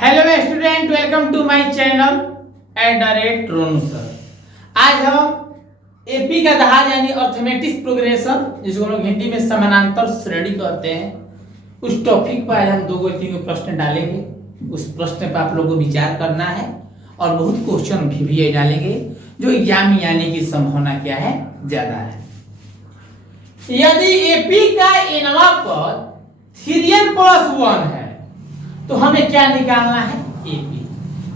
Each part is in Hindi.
Hello student, welcome to my channel @Ronu sir. आज हम एपी का दहार यानी अर्थमेटिक प्रोग्रेशन, जिसको हम लोग हिंदी में समानांतर श्रेणी कहते हैं, उस टॉपिक पर आज हम दो तीन प्रश्न डालेंगे। उस प्रश्न पर आप लोगों को विचार करना है और बहुत क्वेश्चन भी डालेंगे जो एग्जाम में आने की संभावना क्या है, ज्यादा है। यदि एपी का एनवा पद 3n+1 है तो हमें क्या निकालना है? एपी।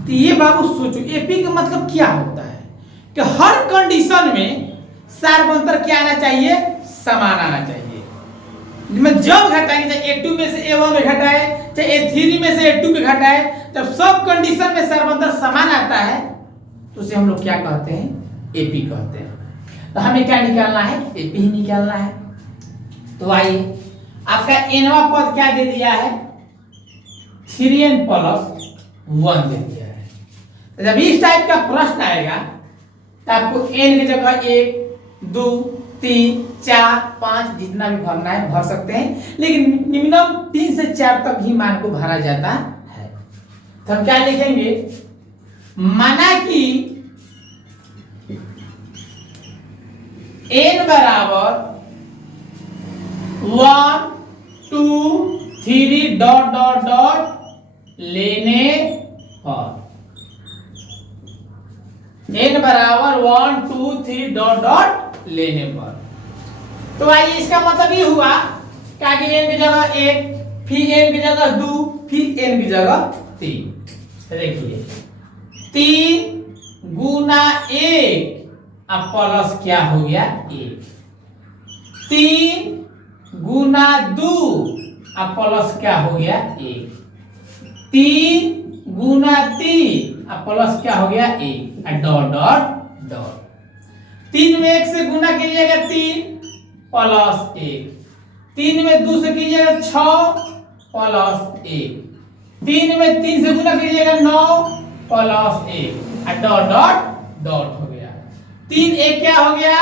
तो ये बाबू सोचो, एपी का मतलब क्या होता है कि हर कंडीशन में सार्वंतर क्या आना चाहिए? समान आना चाहिए। मैं जब घटाएंगे, चाहे A2 में से A1 में घटाए, चाहे A3 में से A2 में घटाए, जब सब कंडीशन में सार्वंतर समान आता है तो उसे हम लोग क्या कहते हैं? एपी कहते हैं। तो हमें क्या निकालना है? एपी ही निकालना है। तो आइए, आपका एनवा पद क्या दे दिया है? 3n+1 दे दिया है। तो जब इस टाइप का प्रश्न आएगा तो आपको n की जगह 1, 2, 3, 4, 5 जितना भी भरना है भर सकते हैं, लेकिन मिनिमम 3 से 4 तक ही मान को भरा जाता है। तो हम क्या लिखेंगे? माना कि n बराबर 1, 2, 3 डॉट डॉट डॉट लेने पर n बराबर 1, 2, 3 डॉट डॉट लेने पर। तो आइए, इसका मतलब ये हुआ कि आगे n की जगह 1, फिर n की जगह 2, फिर n की जगह 3। देखिए 3 गुना 1 अब प्लस क्या हो गया? 1। 3 गुना 2 अब प्लस क्या हो गया? 1। 3 गुना 3 अब प्लस क्या हो गया? 1 डॉट डॉट डॉट। 3 में 1 से गुना कीजिएगा 3 प्लस 1, 3 में 2 से कीजिएगा 6 प्लस 1, 3 में 3 से गुना कीजिएगा 9 प्लस 1 डॉट डॉट डॉट हो गया। 3 1 क्या हो गया?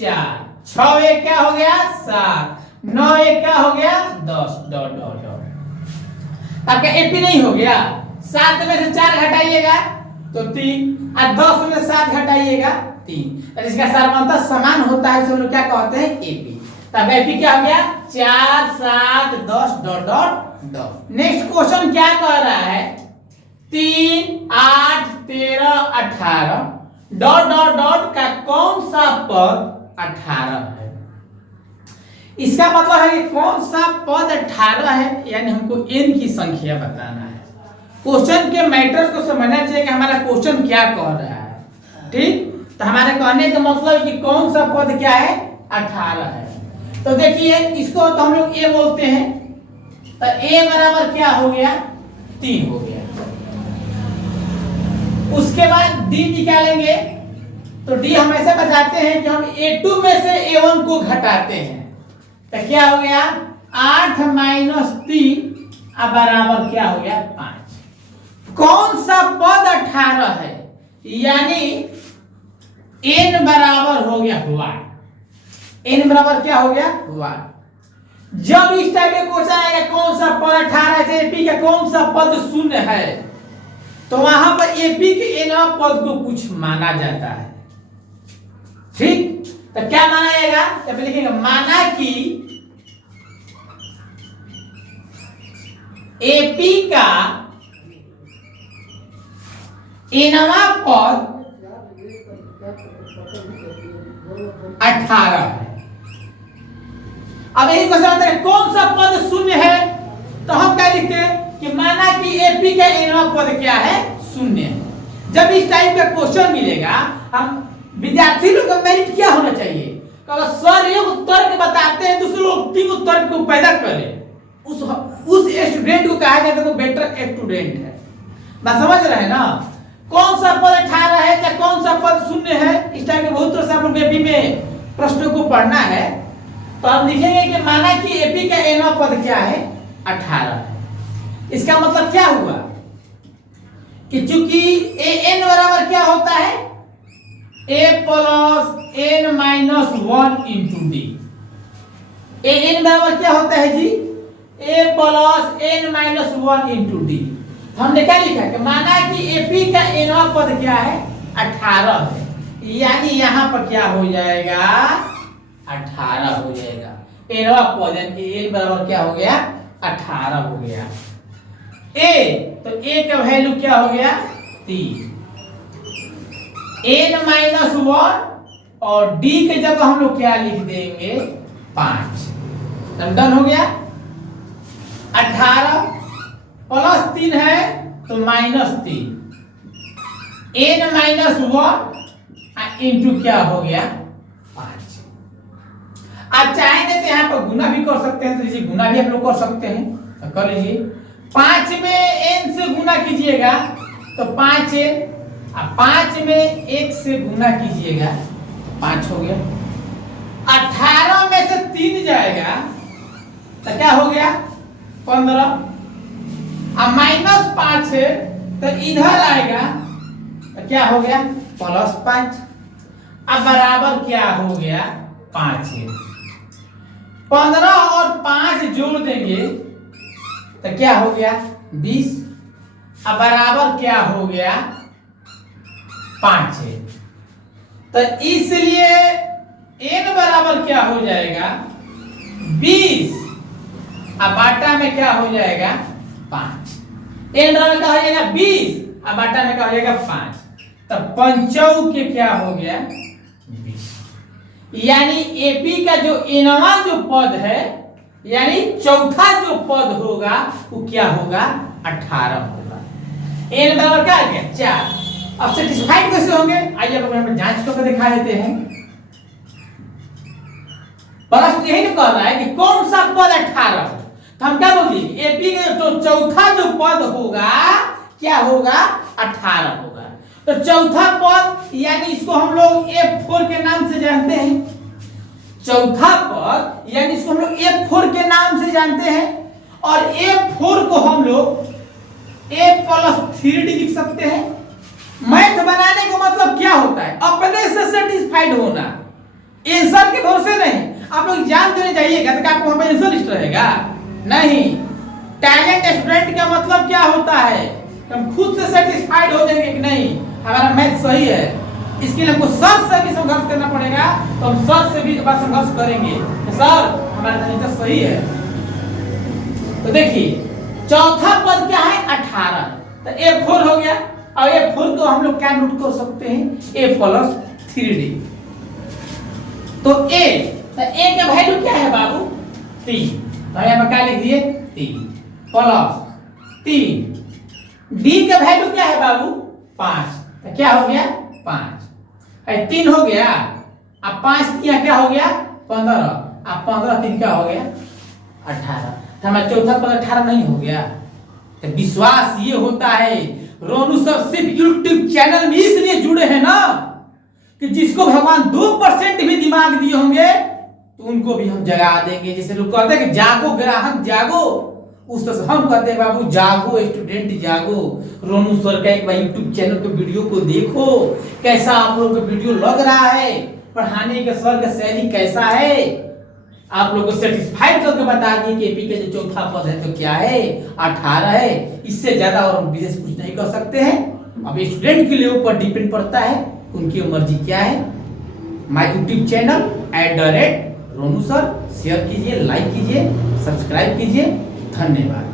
4, 6 1 क्या हो गया? 7, 9 1 क्या हो गया? 10 डॉट डॉट डॉट। आपका एपी नहीं हो गया? 7 में से 4 घटाइएगा तो 3 और 10 में 7 घटाइएगा 3। तो इसका सार्वंतर समान होता है, हम लोग क्या कहते हैं? एपी। तब एपी क्या हो गया? 4, 7, 10 dot dot dot. Next question क्या कह रहा है? 3, 8, 13, 18 डॉट डॉट डॉट का कौन सा पद 18 है? इसका मतलब है कि कौन सा पद 18 है, यानी हमको n की संख्या बताना है। क्वेश्चन के मैटर्स को समझना चाहिए कि हमारा क्वेश्चन क्या कह रहा है। ठीक, तो हमारे कहने का मतलब कि कौन सा पद क्या है? 18 है। तो देखिए, इसको तो हम लोग a बोलते हैं, तो a बराबर क्या हो गया? 3 हो गया। उसके बाद d निकालेंगे, तो d हम ऐसे बताते हैं कि हम A2 में से A1 को घटाते हैं, तो क्या हो गया? 8 - 3 अब बराबर क्या हो गया? 5। कौन सा पद 18 है? यानी n बराबर हो गया 1। n बराबर क्या हो गया? 1। जब इस टाइप में क्वेश्चन आएगा कौन सा पद 18 है, एपी का कौन सा पद 0 है, तो वहां पर एपी के एनवा पद को कुछ माना जाता है। ठीक, तो क्या माना जाएगा? जब लिखेंगे माना कि एपी का एनवा पद 18 है। अब यही क्वेश्चन आता है कौन सा पद 0 है, तो हम क्या लिखते हैं कि माना कि एपी का एनवा पद क्या है? 0 है। जब इस टाइप का क्वेश्चन मिलेगा, हम विद्यार्थी लोग का मेरिट क्या होना चाहिए? अगर सर एक उत्तर के बताते हैं, दूसरे लोग 3 उत्तर को पैदा करें, उस स्टूडेंट को कहा जाता है वो बेटर स्टूडेंट है। बात समझ रहे हैं ना? कौन सा पद 18 है या कौन सा पद 0 है, इस टाइप के बहुत तरह से आप लोग एपी में प्रश्नों को पढ़ना है। तो हम लिखेंगे कि माना कि एपी का एनवा पद क्या है? 18 है। इसका मतलब क्या हुआ कि चूंकि n बराबर क्या होता है? a + n - 1 × d। n बराबर क्या होता है जी? a + n - 1 × d। हमने क्या लिखा कि माना कि एपी का एनवा पद क्या है 18 है, यानी यहाँ पर क्या हो जाएगा 18 हो जाएगा। एनवा पद यानी एन बराबर क्या हो गया 18 हो गया। ए तो ए का वैल्यू क्या हो गया 3, n-1 और डी के जगह हम लोग क्या लिख देंगे 5। डन हो गया। 18 प्लस 3 है तो -3, n-1 इंटू क्या हो गया 5। आप चाहेंगे तो यहाँ पर गुना भी कर सकते हैं, तो इसे गुना भी आप लोग कर सकते हैं, तो कर लीजिए। 5 में n से गुना कीजिएगा तो 5n, 5 में 1 से गुना कीजिएगा 5 हो गया। 18 में से 3 जाएगा तो क्या हो गया 15, अब -5 है तो इधर आएगा तो क्या हो गया +5, अब बराबर क्या हो गया 5 है। 15 और 5 जोड़ देंगे तो क्या हो गया 20, अब बराबर क्या हो गया 5 है। तो इसलिए n बराबर क्या हो जाएगा 20, अब बाटा में क्या हो जाएगा 5। n बराबर क्या हो जाएगा 20, अब बाटा में क्या हो जाएगा 5, तो 5 के क्या हो गया 20। यानी एपी का जो एनवा जो पद है, यानी चौथा जो पद होगा वो क्या होगा 18 होगा। n बराबर क्या आ गया 4। अब सेटिस्फाइड कैसे होंगे, आइए अब हम जांच करके दिखा देते हैं। प्रश्न यही तो कह रहा है कि कौन सा पद 18, तो हम क्या बोलिए एपी का जो चौथा जो पद होगा क्या होगा 18 होगा। तो चौथा पद यानी इसको हम लोग F4 के नाम से जानते हैं, चौथा पद यानी इसको हम लोग F4 के नाम से जानते हैं, और F4 को हम लोग A+3D लिख सकते हैं। मैथ बनाने का मतलब क्या होता है अपने से सेटिस्फाइड होना, आंसर के भरोसे नहीं। आप लोग एग्जाम देने जाइएगा तो आपको वहां पर आंसर लिस्ट रहेगा नहीं। टैलेंट स्टूडेंट का मतलब क्या होता है हम खुद से सेटिस्फाइड हो जाएंगे कि नहीं हमारा मैथ सही है, इसके लिए हमको सर से भी संघर्ष करना पड़ेगा, तो हम सर से भी संघर्ष करेंगे सर हमारा तरीका सही है। तो देखिए चौथा पद क्या है 18, तो F4 हो गया। और F4 को हम लोग क्या नोट कर सकते हैं A+3D। तो A का वैल्यू क्या है बाबू 3, तो यहाँ पर क्या लिख दिए 3 + 3। D का वैल्यू क्या है बाबू 5, तो क्या हो गया 5, 3 हो गया, अब 5 3 क्या हो गया 15, अब 15 3 क्या हो गया 18, तो हमारा चौथा पद 18 नहीं हो गया। तो विश्वास ये होता है रोनू सर सिर्फ यूट्यूब चैनल में इसलिए जुड़े हैं ना कि जिसको भगवान 2% भी दिमाग दिए होंगे तो उनको भी हम जगा देंगे। जैसे लोग कहते हैं कि जागो ग्राहक जागो, उस तरह से हम कहते हैं बाबू जागो स्टूडेंट जागो। रोनू सर का एक बार यूट्यूब चैनल पे वीडियो को देखो, कैसा आप लोगों को वीडियो लग रहा है, पढ़ाने के सर का शैली कैसा है, आप लोगों को सेटिस्फाइड करके बता दिए कि एपी का जो चौथा पद है तो क्या है 18 है। इससे ज्यादा और हम विशेष कुछ नहीं कर सकते हैं। अब स्टूडेंट के लिए ऊपर डिपेंड पड़ता है उनकी मर्जी क्या है। My YouTube channel @Ronu sir share कीजिए, लाइक कीजिए, सब्सक्राइब कीजिए। धन्यवाद।